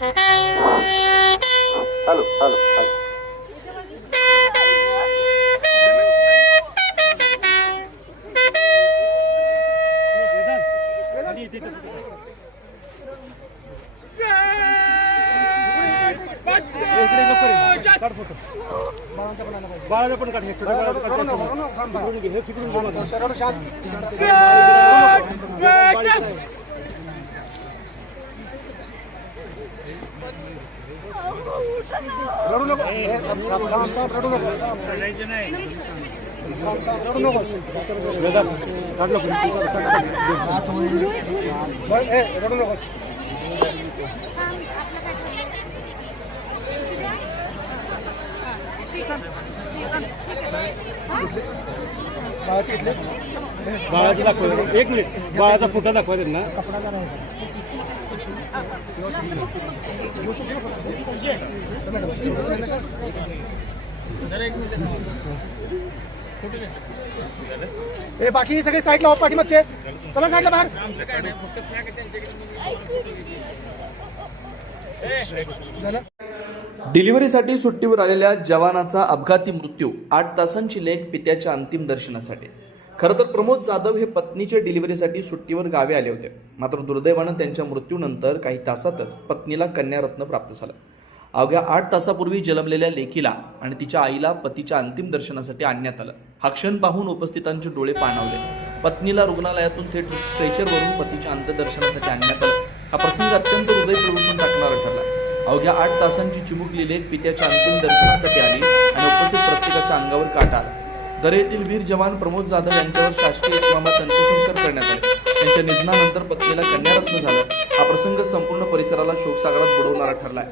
Hello hello hello. बाळाला पण काढ. रडू नको, रडू नको. रडू नको. बाळाची दाखवा. एक मिनिट, बाळाचा फोटो दाखवा त्यांना. बाकी सगळे साईडला हो, पाठीमागचे चला साईडला बाहेर. डिलिव्हरीसाठी सुट्टीवर आलेल्या जवानाचा अपघाती मृत्यू. 8 तासांची लेट पित्याच्या अंतिम दर्शनासाठी. खरं तर प्रमोद जाधव हे पत्नीच्या डिलिव्हरीसाठी सुट्टीवर गावी आले होते. मात्र दुर्दैवानं त्यांच्या मृत्यूनंतर काही तासातच पत्नीला कन्यारत्न प्राप्त झालं. अवघ्या 8 तासापूर्वी जन्मलेल्या लेकीला आणि तिच्या आईला पतीच्या अंतिम दर्शनासाठी आणण्यात आलं. हा क्षण पाहून उपस्थितांचे डोळे पाणावले. पत्नीला रुग्णालयातून थेट स्ट्रेचरवरून पतीच्या अंत्यदर्शनासाठी आणण्यात आलं. हा प्रसंग अत्यंत हृदय पिळवून टाकणारा ठरला. अवघ्या 8 तासांची चिमुकली लेक पित्याच्या अंतिम दर्शनासाठी आली आणि उपस्थित प्रत्येकाच्या अंगावर काटा आला. दरे येथील वीर जवान प्रमोद जाधव यांच्यावर शासकीय इतमामात अंत्यसंस्कार करण्यात आले. त्यांच्या निधनानंतर पत्नीला कन्यारत्न झालं. हा प्रसंग संपूर्ण परिसराला शोकसागरात बुडवणारा ठरलाय.